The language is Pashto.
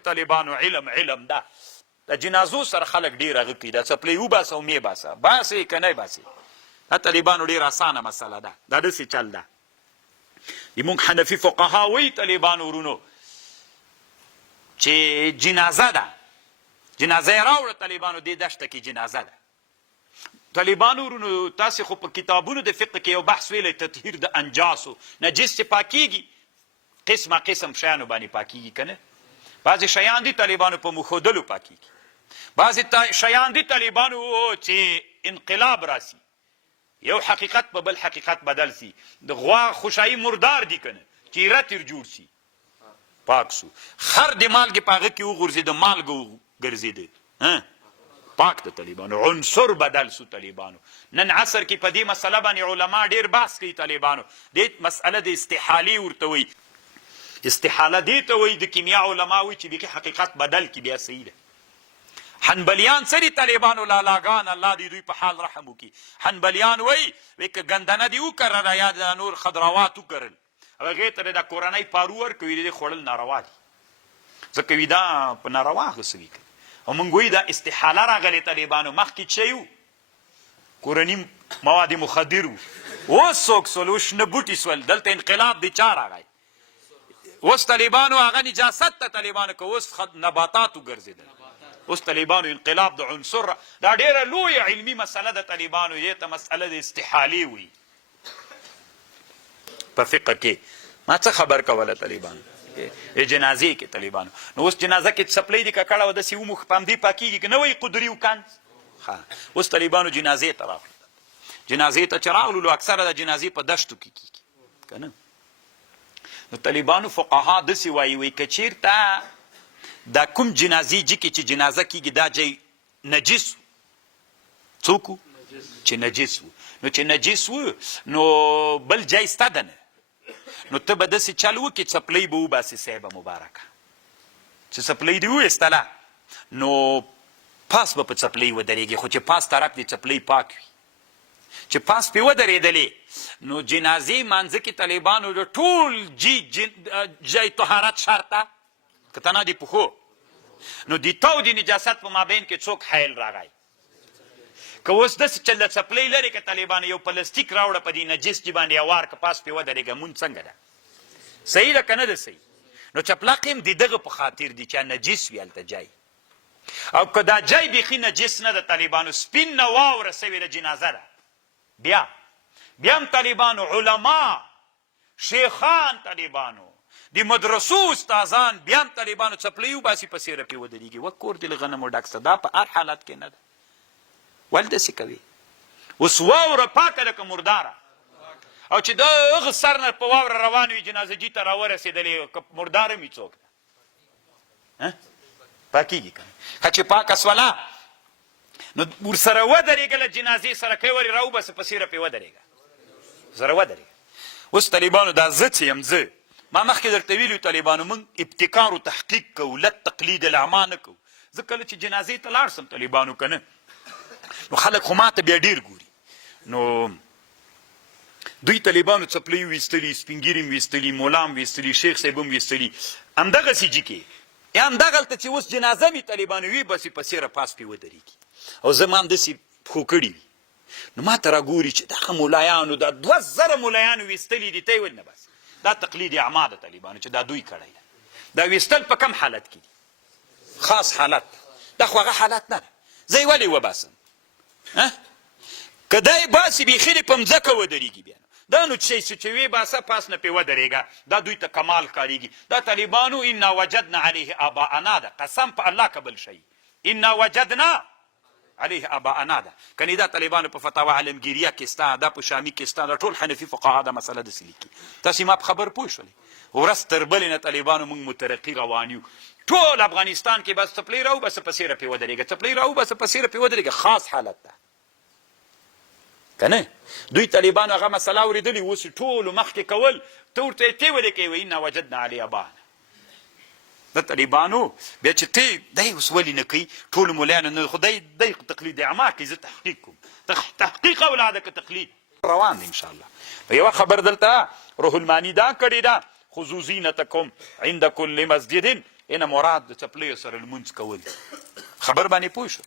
طالبانو علم ده د جنازو سره خلک ډېر هغه کوي دا څپلۍ وباسه او مې باسه باسې که نه باسې دا طالبانو ډېر اسانه مسله ده دا داسې چل ده زموږ حنفي فقها وایي طالبانو ورونو چې جنازه ده جنازه یې راوړه طالبانو دې دشته کې جنازه ده طالبانو ورونو تاسې خو په کتابونو د فقه کې یو بحث ویلی تطهیر د انجاسو نجس چې پاکیږي قسمه قسم شیانو باندې پاکیږي که نه بعضې شیان دي طالبانو په مښودلو پاکیږي بعضې شیان دي طالبانو چې انقلاب راسي یو حقیقت په بل حقیقت بدل سي د غوا خوشایي مردار دي که نه چیره تیر جوړ سي پاک سو خر د مالګې په هغه کې وغورځېده مالګه وګرځېده پاک د طالبانو عنصر بدل سو طالبانو نن عصر کې په دې مسله باندې علما ډېر بحث کوي طالبانو دې مسئله د استحالې ورته وایي استحاله دې ته وایي د کیمیا علما وایي چې بیخي حقیقت بدل کړي بیا صحیح ده حنبلیان څه دي طالبانو لالاګان الله دې دوی په حال رحم وکړي حنبلیان وایي که ګندنه دې وکرله یا د نور خضروات وکرل او هغې ته د کورنۍ پارو ورکوي د دې خوړل ناروا دي ځکه وي دا په ناروا غسوي کوي او موږ وایي دا استحاله راغلی طالبانو مخکې څه یو کورني مواد مخدر وو اوس څوک سول اوس شنه بوټي سول دلته انقلاب دی چا راغی اوس طالبانو هغه نجاست ته طالبانو که اوس نباتات وګرځېدل اوس طالبانو انقلاب د عنصر دا ډېره لویه علمي مسله د طالبانو دې ته مسئله د استحالې وایي په فقه کې ما څه خبر کوله طالبانو جنازې کې طالبانو نو اوس جنازه کې څپلۍ دې ککړه وه داسې وموښ په همدې پاکېږي که نه وایي قدري وکند اوس طالبانو جنازې ته راغلل جنازې ته چې راغللو اکثره د جنازې په دشتو کې کېږي که نه نو طالبانو فقها داسې وایي که چېرته دا کوم جنازې جي کې چې جنازه کېږي دا ځای نجس و څوک و چې نجس و نو چې نجس و نو بل ځای سته ده نه نو ته به داسې چل وکړې څپلۍ به وباسې صاحبه مبارکه چې څپلۍ دې وویستله نو پاس به په څپلۍ ودرېږي خو چې پاس طرف دې څپلۍ پاک وي چې پاس پې ودرېدلې نو جنازې مانځه کې طالبانو د ټول ځای طهارت شرط ده که ته نه دې پښو نو د تو د نجاست په مابین کې څوک حیل راغی که اوس داسې چې له څپلۍ لرې که طالبانو یو پلاستیک راوړه په دې نجس چې باندې اوار که پاس پې ودرېږه مونځ څنګه ده صحیح ده که نه ده صحیح نو چپلاق هم د دغه په خاطر دي چې نجس وي هلته جای او که دا جای بیخي نجس نه ده طالبانو سپین نه واوره سوې ده جنازه ده بیا هم طالبانو علما شیخان طالبانو د مدرسو استادان بیا هم طالبانو څپلۍ وباسي په سیره پې ودرېږي و کور دې له غنمو ډک سته دا په هر حالت کې نه ده ولې داسې کوي اوس واوره پاکه ده که مرداره او چې د هغه سر نه په واوره روان وي جنازجي ته راورسېدلې که مرداره وي څوک ده پاکېږي که ښه چې پاکه سوله نو ورسره ودرېږه له جنازې سره که یې ولې راوباسه په سیره پې ودرېږه سره ودرېږه اوس طالبانو دا زه چې یم زه ما مخکې درته ویلي طالبانو موږ ابتکار و تحقیق کوو لت تقلید العما نه کوو زه کله چې جنازې ته لاړ سم طالبانو که نه نو خلک خو ما ته بیا ډېر ګوري نو دوی طالبانو څپلۍ ویستلي سپین ګیري م ویستلي مولا م ویستلي شیخ صاحب هم ویستلي همدغسې جي کې یا همدغلته چې اوس جنازه وي طالبانو وي بس په سیره پاس پې ودرېږي او زه ما همداسې پښو کړي وي نو ما ته راګوري چې دغه ملایانو دا 2000 ملایانو ویستلي دي ته یې ولې نه بس دا تقلید اعما ده طالبانو چې دا دوی کړی ده دا ویستل په کم حالت کې دي خاص حالت دا خو هغه حالت نه ده زه یې ولې وباسم که دا یې باسي بیخي دې په مځکه ودرېږي بیا دا نو چې وی باسه پاس نه پې ودرېږه دا دوی ته کمال ښکارېږي دا طالبانو انا وجدنا علیه آباءنا ده قسم په الله که بل شی انا وجدنا علیه آباءنا ده کنې دا طالبانو په فتاوا علمګیریه کې سته دا په شامي کې سته دا ټول حنفي فقها دا مسله داسې لیکي تاسې ما په خبر پوه شولې ورځ تر بلې نه طالبانو موږ مترقي روان یو ټول افغانستان کې بس څپلۍ راوباسه په سیره پې ودرېږه څپلۍ راوباسه په سیره پې ودرېږه خاص حالت ده که نه دوی طالبانو هغه مسله اورېدلې اوس ټولو مخکې کول ته ورته یې تی ولې کوې انا وجدنا علی آباءنا د طالبانو بیا چې ته دی اوس ولې نه کوي ټولو ملیانو نه خو دی تقلید اعما کوي زه تحقیق کوم تحقیق اولاده که تقلید روان دی انشاءالله په یوه خبر دلته روح المانی دا کړې ده خذوا زینتکم عند کل مسجد اینه مراد د څپلیو سره لمونځ کول. خبر باندې پوه شو؟